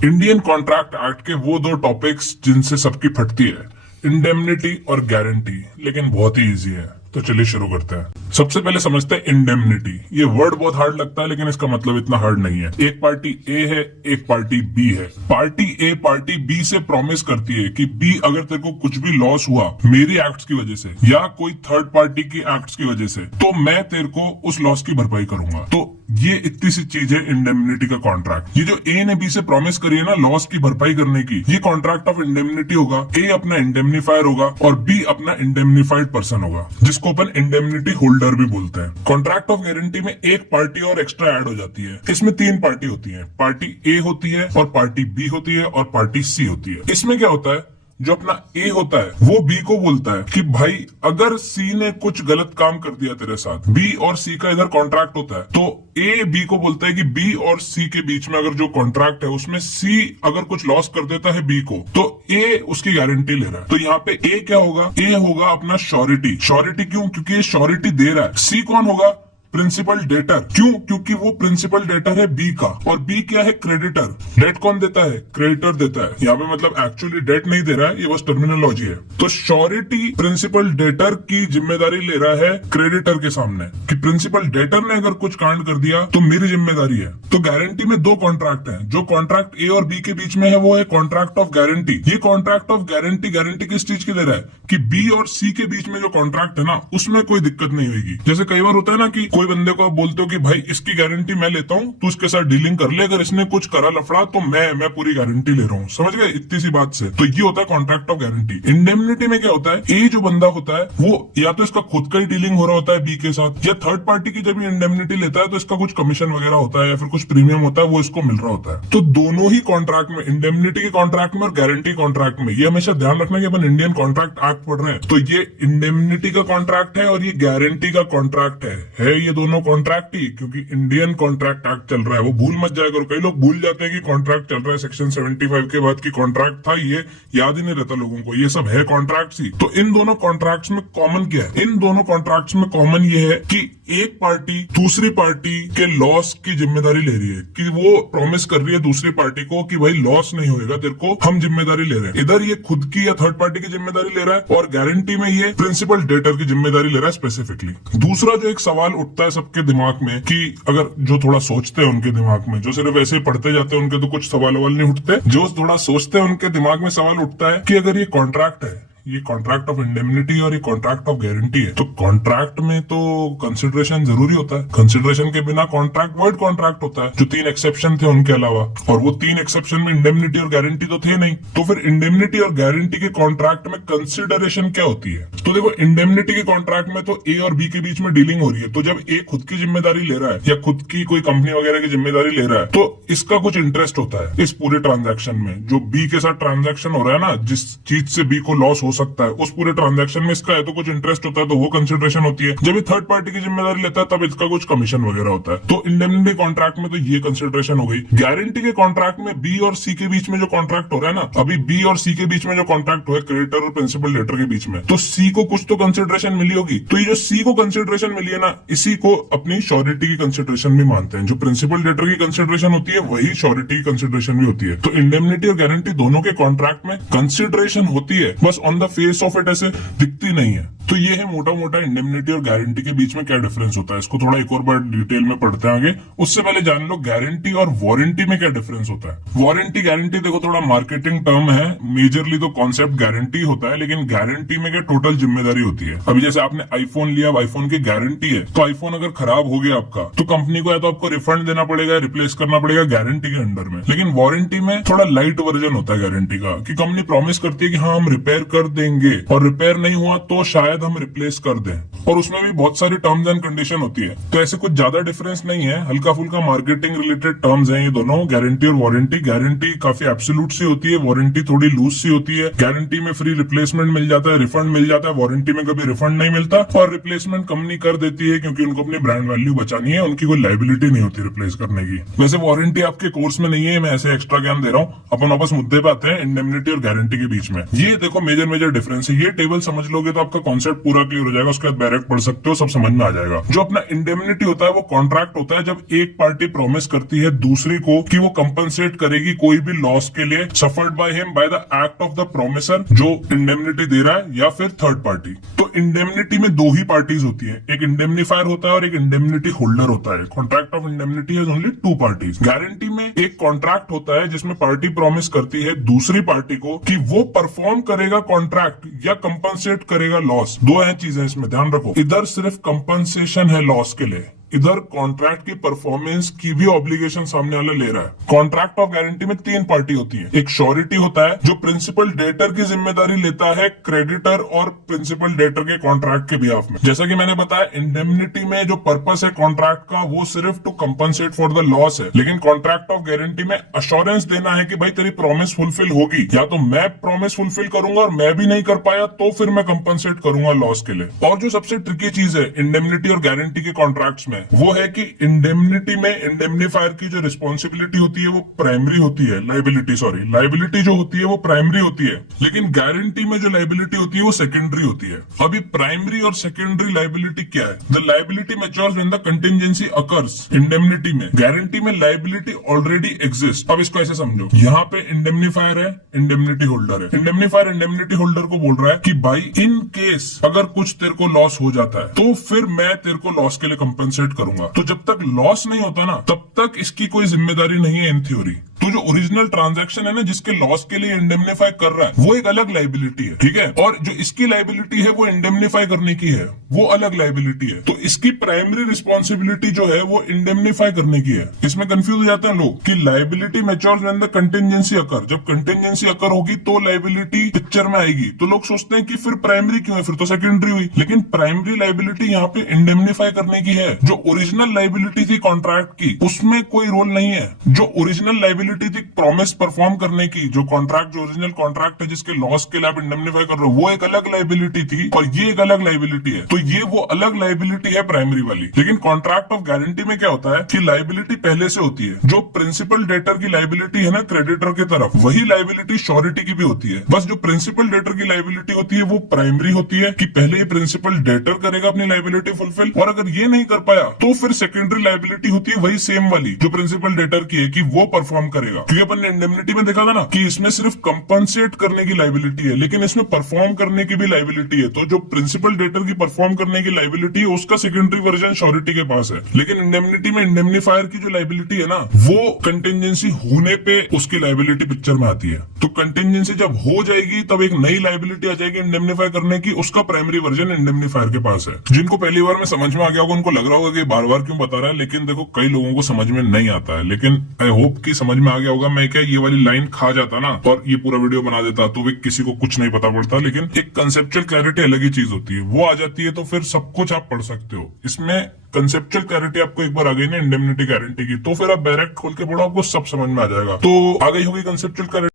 Indian contract act के वो दो टॉपिक्स जिनसे सबकी फटती है, इंडेमनिटी और गारंटी, लेकिन बहुत ही इजी है। तो चलिए शुरू करते हैं। सबसे पहले समझते हैं इंडेमनिटी। ये वर्ड बहुत हार्ड लगता है लेकिन इसका मतलब इतना हार्ड नहीं है। एक पार्टी ए है, एक पार्टी बी है। पार्टी ए पार्टी बी से प्रॉमिस करती है कि बी अगर तेरे को कुछ भी लॉस हुआ मेरी एक्ट्स की वजह से या कोई थर्ड पार्टी की एक्ट्स की वजह से, तो मैं तेरे को उस लॉस की भरपाई करूंगा। तो ये इतनी सी चीज है इंडेमनिटी का कॉन्ट्रैक्ट। ये जो ए ने बी से प्रॉमिस करी है ना लॉस की भरपाई करने की, ये कॉन्ट्रैक्ट ऑफ इंडेमनिटी होगा। ए अपना इंडेमनीफायर होगा और बी अपना इंडेमनीफाइड पर्सन होगा, जिसको अपन इंडेमनिटी होल्डर भी बोलते हैं। कॉन्ट्रैक्ट ऑफ गारंटी में एक पार्टी और एक्स्ट्रा ऐड हो जाती है। इसमें तीन पार्टी होती है, पार्टी ए होती है और पार्टी बी होती है और पार्टी सी होती है। इसमें क्या होता है, जो अपना ए होता है वो बी को बोलता है कि भाई अगर सी ने कुछ गलत काम कर दिया तेरे साथ, बी और सी का इधर कॉन्ट्रैक्ट होता है, तो ए बी को बोलता है कि बी और सी के बीच में अगर जो कॉन्ट्रैक्ट है उसमें सी अगर कुछ लॉस कर देता है बी को, तो ए उसकी गारंटी ले रहा है। तो यहाँ पे ए क्या होगा, ए होगा अपना श्योरिटी। श्योरिटी क्यों? क्योंकि ये श्योरिटी दे रहा है। सी कौन होगा? Principal debtor. क्यों? क्योंकि वो प्रिंसिपल डेटर है बी का, और बी क्या है? क्रेडिटर। डेट कौन देता है? क्रेडिटर देता है। यहाँ पे मतलब एक्चुअली डेट नहीं दे रहा है, ये बस टर्मिनोलॉजी है। तो श्योरिटी प्रिंसिपल डेटर की जिम्मेदारी ले रहा है क्रेडिटर के सामने कि प्रिंसिपल डेटर ने अगर कुछ कांड कर दिया तो मेरी जिम्मेदारी है। तो गारंटी में दो कॉन्ट्रैक्ट हैं। जो कॉन्ट्रैक्ट ए और बी के बीच में है वो है कॉन्ट्रैक्ट ऑफ गारंटी। ये कॉन्ट्रैक्ट ऑफ गारंटी गारंटी किस चीज की दे रहा है कि बी और सी के बीच में जो कॉन्ट्रैक्ट है ना उसमें कोई दिक्कत नहीं होगी। जैसे कई बार होता है ना कि कोई बंदे को आप बोलते हो कि भाई इसकी गारंटी मैं लेता हूं, तू उसके साथ डीलिंग कर ले, अगर इसने कुछ करा लफड़ा तो मैं पूरी गारंटी ले रहा हूं। समझ गए इतनी सी बात से? तो ये होता है कॉन्ट्रैक्ट ऑफ गारंटी। इंडेमनिटी में क्या होता है, ए जो बंदा होता है वो या तो इसका खुद का ही डीलिंग हो रहा होता है बी के साथ, या थर्ड पार्टी की जब इंडेमनिटी लेता है तो इसका कुछ कमीशन वगैरह होता है या फिर कुछ प्रीमियम होता है वो इसको मिल रहा होता है। तो दोनों ही कॉन्ट्रैक्ट में, इंडेमनिटी के कॉन्ट्रैक्ट में और गारंटी कॉन्ट्रैक्ट में, ये हमेशा ध्यान रखना कि अपन इंडियन कॉन्ट्रैक्ट एक्ट पढ़ रहे हैं, तो ये इंडेमनिटी का कॉन्ट्रैक्ट है और ये गारंटी का कॉन्ट्रैक्ट है ये दोनों कॉन्ट्रैक्ट ही, क्योंकि इंडियन कॉन्ट्रैक्ट एक्ट चल रहा है। वो भूल मत जाया करो, कई लोग भूल जाते हैं कि कॉन्ट्रैक्ट चल रहा है सेक्शन 75 के बाद की कॉन्ट्रैक्ट था, ये याद ही नहीं रहता लोगों को। ये सब है कॉन्ट्रैक्ट ही। तो इन दोनों कॉन्ट्रैक्ट्स में कॉमन क्या है? इन दोनों कॉन्ट्रैक्ट्स में कॉमन ये है कि एक पार्टी दूसरी पार्टी के लॉस की जिम्मेदारी ले रही है, कि वो प्रॉमिस कर रही है दूसरी पार्टी को कि भाई लॉस नहीं होएगा तेरे को, हम जिम्मेदारी ले रहे हैं। इधर ये खुद की या थर्ड पार्टी की जिम्मेदारी ले रहा है और गारंटी में ये प्रिंसिपल डेटर की जिम्मेदारी ले रहा है स्पेसिफिकली। दूसरा जो एक सवाल उठता है सबके दिमाग में, कि अगर जो थोड़ा सोचते हैं उनके दिमाग में, जो सिर्फ ऐसे पढ़ते जाते हैं उनके तो कुछ सवाल नहीं उठते, जो थोड़ा सोचते हैं उनके दिमाग में सवाल उठता है कि अगर ये कॉन्ट्रैक्ट है, ये कॉन्ट्रैक्ट ऑफ इंडेमनिटी और ये कॉन्ट्रैक्ट ऑफ गारंटी है, तो कॉन्ट्रैक्ट में तो कंसिडरेशन जरूरी होता है। कंसिडरेशन के बिना कॉन्ट्रैक्ट वर्ड कॉन्ट्रैक्ट होता है, जो तीन एक्सेप्शन थे उनके अलावा, और वो तीन एक्सेप्शन में इंडेमनिटी और गारंटी तो थे नहीं। तो फिर इंडेमनिटी और गारंटी के कॉन्ट्रैक्ट में कंसिडरेशन क्या होती है? तो देखो, इंडेमनिटी के कॉन्ट्रैक्ट में तो ए और बी के बीच में डीलिंग हो रही है, तो जब ए खुद की जिम्मेदारी ले रहा है या खुद की कोई कंपनी वगैरह की जिम्मेदारी ले रहा है, तो इसका कुछ इंटरेस्ट होता है इस पूरे ट्रांजेक्शन में। जो बी के साथ ट्रांजेक्शन हो रहा है ना, जिस चीज से बी को लॉस हो सकता है, उस पूरे ट्रांजैक्शन में इसका है तो कुछ इंटरेस्ट होता है, तो वो कंसिडरेशन होती है। जब ये थर्ड पार्टी की जिम्मेदारी लेता है तब इसका कुछ कमीशन वगैरह होता है। तो इंडेमनिटी कॉन्ट्रैक्ट में तो ये कंसिडरेशन हो गई। गारंटी के कॉन्ट्रैक्ट में बी और सी के बीच में जो कॉन्ट्रैक्ट हो रहा है ना, अभी बी और सी के बीच में जो कॉन्ट्रैक्ट हुआ है क्रेडिटर और प्रिंसिपल डेटर के बीच में, तो सी को कुछ तो कंसिडरेशन मिली होगी। तो ये जो सी को कंसिडरेशन मिली है ना, इसी को अपनी श्योरिटी की कंसिडरेशन भी मानते हैं। जो प्रिंसिपल डेटर की कंसिडरेशन होती है वही श्योरिटी की कंसिडरेशन भी होती है। तो इंडेमनिटी और गारंटी दोनों के कॉन्ट्रैक्ट में कंसिडरेशन होती है, बस on the face of it ऐसे दिखती नहीं है। तो ये है मोटा मोटा इंडेमनिटी और गारंटी के बीच में क्या डिफरेंस होता है। इसको थोड़ा एक और बार डिटेल में पढ़ते हैं आगे। उससे पहले जान लो गारंटी और वारंटी में क्या डिफरेंस होता है। वारंटी गारंटी देखो थोड़ा मार्केटिंग टर्म है, मेजरली तो कॉन्सेप्ट गारंटी होता है, लेकिन गारंटी में क्या टोटल जिम्मेदारी होती है। अभी जैसे आपने आईफोन लिया, आईफोन की गारंटी है, तो आईफोन अगर खराब हो गया आपका, तो कंपनी को या तो आपको रिफंड देना पड़ेगा, रिप्लेस करना पड़ेगा गारंटी के अंडर में। लेकिन वारंटी में थोड़ा लाइट वर्जन होता है गारंटी का, कि कंपनी प्रॉमिस करती है कि हाँ हम रिपेयर कर देंगे, और रिपेयर नहीं हुआ तो शायद हम रिप्लेस कर दें, और उसमें भी बहुत सारी टर्म्स एंड कंडीशन होती है। तो ऐसे कुछ ज्यादा डिफरेंस नहीं है, हल्का फुल्का मार्केटिंग रिलेटेड टर्म्स हैं ये दोनों, गारंटी और वारंटी। गारंटी काफी एब्सोल्यूट सी होती है, वारंटी थोड़ी लूज सी होती है। गारंटी में फ्री रिप्लेसमेंट मिल जाता है, रिफंड मिल जाता है, वारंटी में कभी रिफंड नहीं मिलता, और रिप्लेसमेंट कंपनी कर देती है क्योंकि उनको अपनी ब्रांड वैल्यू बचानी है, उनकी कोई लाइबिलिटी नहीं होती रिप्लेस करने की। वैसे वारंटी आपके कोर्स में नहीं है, मैं ऐसे एक्स्ट्रा ज्ञान दे रहा हूँ। अपन वापस मुद्दे पे आते हैं, इंडेमनिटी और गारंटी के बीच में ये देखो मेजर डिफरेंस है। ये टेबल समझ लोगे तो आपका कॉन्सेप्ट कंसेप्ट पूरा क्लियर हो जाएगा, उसके बाद डायरेक्ट पढ़ सकते हो, सब समझ में आ जाएगा। जो अपना इंडेमनिटी होता है वो कॉन्ट्रैक्ट होता है जब एक पार्टी प्रॉमिस करती है दूसरी को कि वो कंपनसेट करेगी कोई भी लॉस के लिए suffered by him by the act of the promisor, जो इंडेमनिटी दे रहा है, या फिर थर्ड पार्टी। तो इंडेमनिटी में दो ही पार्टीज होती है, एक इंडेमनीफायर होता है और एक इंडेमनिटी होल्डर होता है। Contract of indemnity has only two parties. Guarantee में एक कॉन्ट्रैक्ट होता है जिसमें पार्टी प्रॉमिस करती है दूसरी पार्टी को कि वो परफॉर्म करेगा कॉन्ट्रैक्ट या कंपनसेट करेगा लॉस। दो है चीजें इसमें ध्यान रखो, इधर सिर्फ कंपनसेशन है लॉस के लिए, इधर कॉन्ट्रैक्ट की परफॉर्मेंस की भी ऑब्लिगेशन सामने वाला ले रहा है। कॉन्ट्रैक्ट ऑफ गारंटी में तीन पार्टी होती है, एक श्योरिटी होता है जो प्रिंसिपल डेटर की जिम्मेदारी लेता है क्रेडिटर और प्रिंसिपल डेटर के कॉन्ट्रैक्ट के बिहाफ में। जैसा कि मैंने बताया, इंडेमनिटी में जो पर्पस है कॉन्ट्रैक्ट का वो सिर्फ to compensate for the loss है, लेकिन कॉन्ट्रैक्ट ऑफ गारंटी में अश्योरेंस देना है कि भाई तेरी प्रॉमिस फुलफिल होगी, या तो मैं प्रॉमिस फुलफिल करूंगा और मैं भी नहीं कर पाया तो फिर मैं कंपनसेट करूंगा लॉस के लिए। और जो सबसे ट्रिकी चीज है इंडेमनिटी और गारंटी के कॉन्ट्रैक्ट्स में वो है कि इंडेमनिटी में इंडेमनीफायर की जो रिस्पॉन्सिबिलिटी होती है वो प्राइमरी होती है, लाइबिलिटी जो होती है वो प्राइमरी होती है, लेकिन गारंटी में जो लाइबिलिटी होती है वो सेकेंडरी होती है। अभी प्राइमरी और सेकेंडरी लाइबिलिटी क्या है? The liability matures when the contingency occurs. Indemnity में, गारंटी में लाइबिलिटी ऑलरेडी एग्जिस्ट। अब इसको ऐसे समझो, यहाँ पे इंडेमनीफायर है, इंडेमनिटी होल्डर है। इंडेमनीफायर इंडेमनिटी होल्डर को बोल रहा है कि भाई इन केस अगर कुछ तेरे को लॉस हो जाता है तो फिर मैं तेरे को लॉस के लिए कंपनसेट करूंगा। तो जब तक लॉस नहीं होता ना तब तक इसकी कोई जिम्मेदारी नहीं है इन थ्योरी। तो जो ओरिजिनल ट्रांजैक्शन है ना जिसके लॉस के लिए इंडेमनीफाई कर रहा है वो एक अलग लाइबिलिटी है, ठीक है, और जो इसकी लाइबिलिटी है वो इंडेमनीफाई करने की है, वो अलग लाइबिलिटी है। तो इसकी प्राइमरी रिस्पॉन्सिबिलिटी जो है वो इंडेमनीफाई करने की है। इसमें कंफ्यूज हो जाते हैं लोग कि liability matures when the contingency occur, जब कंटिंजेंसी अकर होगी तो लाइबिलिटी पिक्चर में आएगी। तो लोग सोचते हैं कि फिर प्राइमरी क्यों है, फिर तो सेकेंडरी हुई। लेकिन प्राइमरी लाइबिलिटी यहाँ पे इंडेमनीफाई करने की है। जो ओरिजिनल लाइबिलिटी थी कॉन्ट्रैक्ट की उसमें कोई रोल नहीं है। जो ओरिजिनल लाइबिलिटी थी प्रॉमिस परफॉर्म करने की, जो कॉन्ट्रैक्ट, जो ओरिजिनल कॉन्ट्रैक्ट है जिसके लॉस के लिए आप इंडेमनीफाई कर रहे हो, वो एक अलग लाइबिलिटी थी और ये एक अलग लाइबिलिटी है। तो ये वो अलग लाइबिलिटी है प्राइमरी वाली। लेकिन कॉन्ट्रैक्ट ऑफ गारंटी में क्या होता है कि लाइबिलिटी पहले से होती है। जो प्रिंसिपल डेटर की लाइबिलिटी है ना क्रेडिटर की तरफ, वही लाइबिलिटी श्योरिटी की भी होती है। बस जो प्रिंसिपल डेटर की लाइबिलिटी होती है वो प्राइमरी होती है कि पहले ही प्रिंसिपल डेटर करेगा अपनी लाइबिलिटी फुलफिल, और अगर ये नहीं कर पाया तो फिर सेकेंडरी लाइबिलिटी होती है वही सेम वाली जो प्रिंसिपल डेटर की है कि वो परफॉर्म करेगा। क्योंकि अपन ने इंडेमनिटी में देखा था ना कि इसमें सिर्फ कंपनसेट करने की लाइबिलिटी है, लेकिन इसमें परफॉर्म करने की भी लाइबिलिटी है। तो जो प्रिंसिपल डेटर की परफॉर्म करने की लाइबिलिटी है उसका सेकेंडरी वर्जन श्योरिटी के पास है। लेकिन इंडेमनिटी में इंडेमनीफायर की जो लाइबिलिटी है ना वो कंटिंजेंसी होने पे उसकी लाइबिलिटी पिक्चर में आती है। तो कंटिंजेंसी जब हो जाएगी तब एक नई लाइबिलिटी आ जाएगी इंडेमनीफाई करने की, उसका प्राइमरी वर्जन इंडेमनीफायर के पास है। जिनको पहली बार में समझ में आ गया होगा उनको लग रहा होगा कि बार बार क्यों बता रहा है, लेकिन देखो कई लोगों को समझ में नहीं आता है। लेकिन आई होप कि समझ में आ गया होगा। मैं क्या ये वाली लाइन खा जाता ना और ये पूरा वीडियो बना देता तो भी किसी को कुछ नहीं पता पड़ता, लेकिन एक कंसेप्चुअल क्लैरिटी अलग ही चीज होती है, वो आ जाती है तो फिर सब कुछ आप पढ़ सकते हो। इसमें कंसेप्चुअल क्लैरिटी आपको एक बार आ गई ना इंडेमनिटी गारंटी की, तो फिर आप डायरेक्ट खोल के पढ़ो, आपको सब समझ में आ जाएगा। तो आ गई होगी कंसेप्चुअल क्लैरिटी।